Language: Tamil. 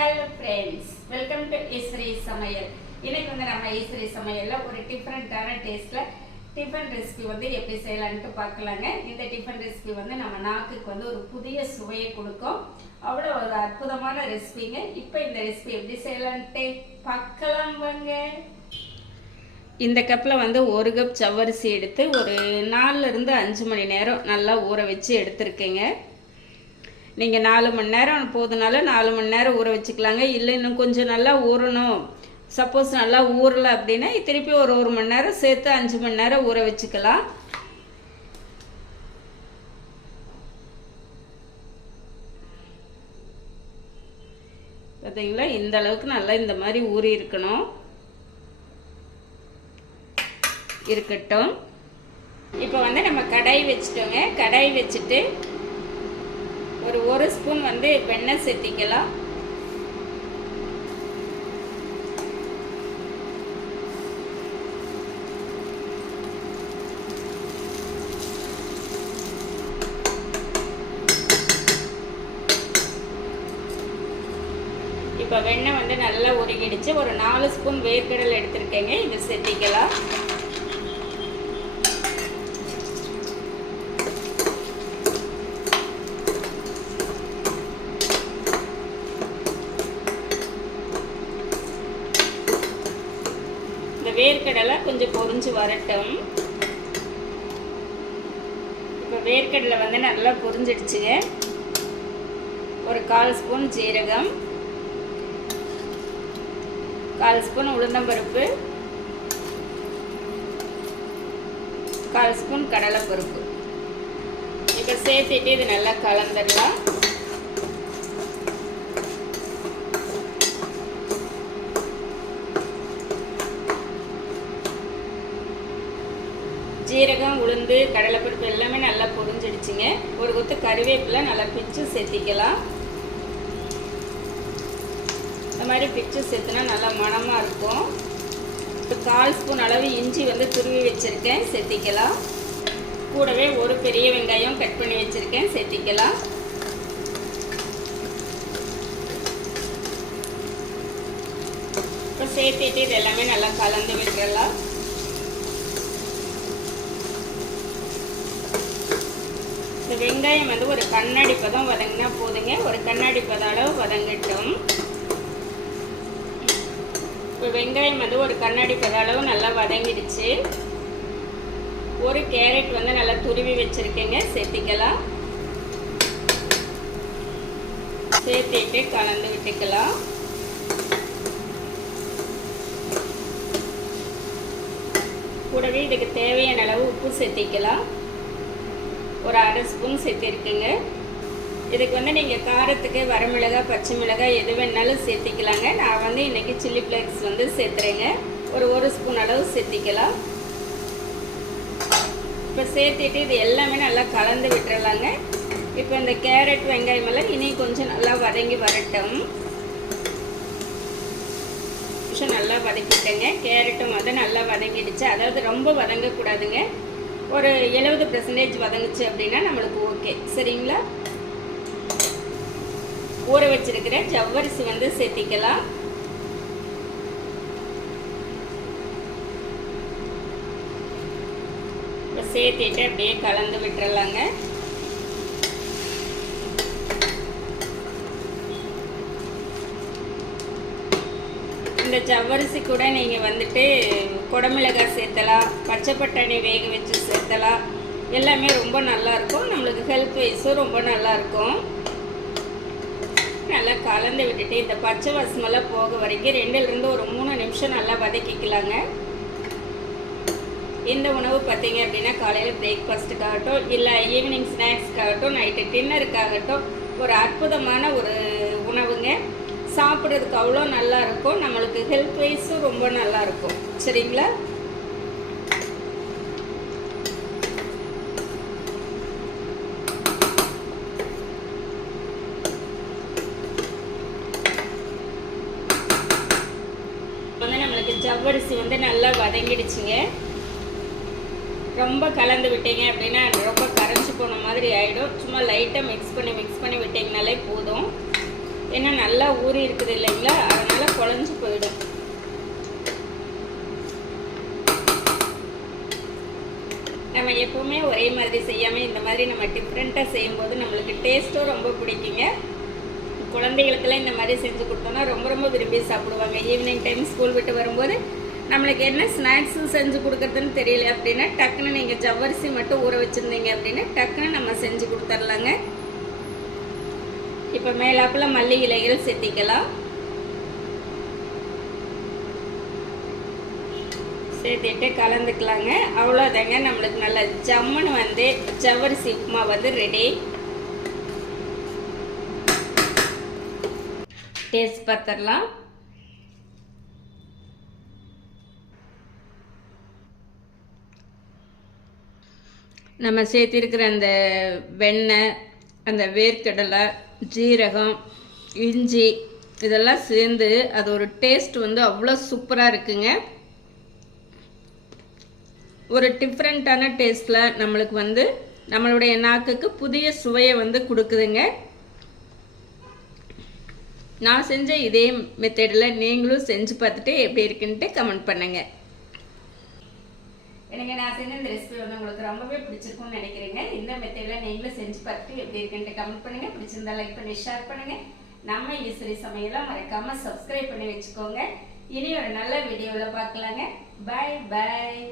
Hello friends, welcome to Eswari சமையல். இன்னைக்கு வந்து நம்ம ஈஸ்வரி சமையல்ல ஒரு டிஃப்ரெண்டான டேஸ்ட்ல டிஃபன் ரெசிபி வந்து எப்படி செய்யலான்ட்டு பார்க்கலாங்க. இந்த டிஃபன் ரெசிபி வந்து நம்ம நாக்குக்கு வந்து ஒரு புதிய சுவையை கொடுக்கும். அவ்வளோ ஒரு அற்புதமான ரெசிபிங்க. இப்போ இந்த ரெசிபி எப்படி செய்யலான்ட்டு பார்க்கலாம் வாங்க. இந்த கப்பில் வந்து 1 கப் சவ்வரிசி எடுத்து ஒரு 4லிருந்து 5 மணி நேரம் நல்லா ஊற வச்சு எடுத்துருக்கேங்க. நீங்கள் 4 மணி நேரம் போதுனாலும் 4 மணி நேரம் ஊற வச்சுக்கலாங்க. இல்லை இன்னும் கொஞ்சம் நல்லா ஊறணும், சப்போஸ் நல்லா ஊறலை அப்படின்னா திருப்பி ஒரு 1 மணி நேரம் சேர்த்து 5 மணி நேரம் ஊற வச்சுக்கலாம். பார்த்தீங்களா, இந்த அளவுக்கு நல்லா இந்த மாதிரி ஊறி இருக்கட்டும். இப்போ வந்து நம்ம கடாய் வச்சுட்டோங்க. கடாய் வச்சுட்டு ஒரு ஸ்பூன் வந்து வெண்ணெய் சேர்த்திக்கலாம். இப்போ வெண்ணெய் வந்து நல்லா உருகிடுச்சு. ஒரு 4 ஸ்பூன் வேர்க்கடலை எடுத்துருக்கேங்க, இது சேர்த்திக்கலாம். வேர்க்கடலை கொஞ்சம் பொரிஞ்சு வரட்டும். இப்போ வேர்க்கடலை வந்து நல்லா பொரிஞ்சிடுச்சுங்க. ஒரு 1/4 ஸ்பூன் ஜீரகம், 1/4 ஸ்பூன் உளுந்தம்பருப்பு, 1/4 ஸ்பூன் கடலைப்பருப்பு இப்போ சேர்த்துட்டு இது நல்லா கலந்துடலாம். ஜீரகம், உளுந்து, கடலைப்பருப்பு எல்லாமே நல்லா பொரிஞ்சிடுச்சுங்க. ஒரு கொத்து கறிவேப்பிலை நல்லா பிச்சு சேர்த்திக்கலாம். இந்த மாதிரி பிச்சு சேர்த்துனா நல்லா மணமாக இருக்கும். இப்போ 1/4 ஸ்பூன் அளவு இஞ்சி வந்து துருவி வச்சுருக்கேன், சேர்த்திக்கலாம். கூடவே ஒரு பெரிய வெங்காயம் கட் பண்ணி வச்சுருக்கேன், சேர்த்திக்கலாம். இப்போ சேர்த்துட்டு இது எல்லாமே நல்லா கலந்து விட்டுறலாம். இந்த வெங்காயம் வந்து ஒரு கண்ணாடி பதம் வதங்கினா போதுங்க. ஒரு கண்ணாடி பதம் அளவு வதங்கட்டும். இப்போ வெங்காயம் வந்து ஒரு கண்ணாடி பதம் அளவு நல்லா வதங்கிடுச்சு. ஒரு கேரட் வந்து நல்லா துருவி வச்சுருக்கேங்க, சேர்த்திக்கலாம். சேர்த்திட்டு கலந்து விட்டுக்கலாம். கூடவே இதுக்கு தேவையான அளவு உப்பு சேர்த்திக்கலாம். ஒரு 1/2 ஸ்பூன் சேர்த்திருக்குங்க. இதுக்கு வந்து நீங்கள் காரத்துக்கு வரமிளகாய், பச்சை மிளகாய் எது வேணாலும் சேர்த்திக்கலாங்க. நான் வந்து இன்றைக்கி சில்லி ஃப்ளேக்ஸ் வந்து சேர்த்துறேங்க. ஒரு ஸ்பூன் அளவு சேர்த்திக்கலாம். இப்போ சேர்த்துட்டு இது எல்லாமே நல்லா கலந்து விட்டுறலாங்க. இப்போ இந்த கேரட், வெங்காயம் எல்லாம் இனி கொஞ்சம் நல்லா வதங்கி வரட்டும். கொஞ்சம் நல்லா வதக்கிட்டேங்க. கேரட்டும் வந்து நல்லா வதங்கிடுச்சு. அதாவது ரொம்ப வதங்கக்கூடாதுங்க. ஒரு 70% வதங்குச்சு அப்படின்னா நம்மளுக்கு ஓகே. சரிங்களா, ஊற வச்சிருக்கிற ஜவ்வரிசி வந்து சேர்த்திக்கலாம். இப்போ சேர்த்திட்டு அப்படியே கலந்து விட்டுறலாங்க. இந்த ஜவ்வரிசி கூட நீங்கள் வந்துட்டு குடமிளகாய் சேர்த்தலாம், பச்சை பட்டாணி வேக வச்சு சேர்த்தலாம். எல்லாமே ரொம்ப நல்லாயிருக்கும். நம்மளுக்கு ஹெல்த் வைஸும் ரொம்ப நல்லாயிருக்கும். நல்லா கலந்து விட்டுட்டு இந்த பச்சை வாசமெல்லாம் போக வரைக்கும் 2லிருந்து ஒரு 3 நிமிஷம் நல்லா வதக்கிக்கலாங்க. இந்த உணவு பார்த்தீங்க அப்படின்னா காலையில் பிரேக்ஃபாஸ்ட்டுக்காகட்டும், இல்லை ஈவினிங் ஸ்நாக்ஸ்க்காகட்டும், நைட்டு டின்னருக்காகட்டும் ஒரு அற்புதமான ஒரு உணவுங்க. சாப்பிட்றதுக்கு அவ்வளோ நல்லா இருக்கும். நம்மளுக்கு ஹெல்த் வைஸும் ரொம்ப நல்லா இருக்கும். சரிங்களா, வந்து நம்மளுக்கு ஜவ்வரிசி வந்து நல்லா வதங்கிடுச்சுங்க. ரொம்ப கலந்து விட்டீங்க அப்படின்னா ரொம்ப கரைஞ்சி போன மாதிரி ஆகிடும். சும்மா லைட்டாக மிக்ஸ் பண்ணி விட்டிங்கனாலே போதும். ஏன்னா நல்லா ஊறி இருக்குது இல்லைங்களா, அதனால குழஞ்சி போயிடும். நம்ம எப்பவுமே ஒரே மாதிரி செய்யாமல் இந்த மாதிரி நம்ம டிஃப்ரெண்ட்டாக செய்யும்போது நம்மளுக்கு டேஸ்ட்டும் ரொம்ப பிடிக்குங்க. குழந்தைகளுக்கெல்லாம் இந்த மாதிரி செஞ்சு கொடுத்தோன்னா ரொம்ப ரொம்ப விரும்பி சாப்பிடுவாங்க. ஈவினிங் டைம் ஸ்கூல் விட்டு வரும்போது நம்மளுக்கு என்ன ஸ்நாக்ஸும் செஞ்சு கொடுக்குறதுன்னு தெரியல அப்படின்னா டக்குன்னு நீங்கள் ஜவ்வரிசி மட்டும் ஊற வச்சுருந்தீங்க அப்படின்னா டக்குன்னு நம்ம செஞ்சு கொடுத்துர்லாங்க. இப்போ மேலாப்பில் மல்லி இலைகள் சேர்த்திக்கலாம். சேர்த்துட்டு கலந்துக்கலாங்க. அவ்வளோதாங்க, நம்மளுக்கு நல்ல ஜம்முன்னு வந்து ஜவ்வரிசி உப்புமா வந்து ரெடி. டேஸ்ட் பார்த்துடலாம். நம்ம சேர்த்திருக்கிற அந்த வெண்ணெய், அந்த வேர்க்கடலை, ஜீரகம், இஞ்சி இதெல்லாம் சேர்ந்து அது ஒரு டேஸ்ட் வந்து அவ்வளோ சூப்பராக இருக்குங்க. ஒரு டிஃப்ரெண்ட்டான டேஸ்ட்டில் நம்மளுக்கு வந்து நம்மளுடைய நாக்குக்கு புதிய சுவையை வந்து கொடுக்குதுங்க. நான் செஞ்ச இதே மெத்தடில் நீங்களும் செஞ்சு பார்த்துட்டு எப்படி இருக்குன்ட்டு கமெண்ட் பண்ணுங்கள். எனக்கு நான் செஞ்ச இந்த ரெசிபி வந்து உங்களுக்கு ரொம்பவே பிடிச்சிருக்கும்னு நினைக்கிறேங்க. இந்த மெத்தடில் நீங்களும் செஞ்சு பார்த்துட்டு எப்படி இருக்குன்ட்டு கமெண்ட் பண்ணுங்கள். பிடிச்சிருந்தா லைக் பண்ணி ஷேர் பண்ணுங்கள். நம்ம ஈஸ்வரி சமையலை மறக்காமல் சப்ஸ்கிரைப் பண்ணி வச்சுக்கோங்க. இனி ஒரு நல்ல வீடியோவில் பார்க்கலாங்க. பாய் பாய்.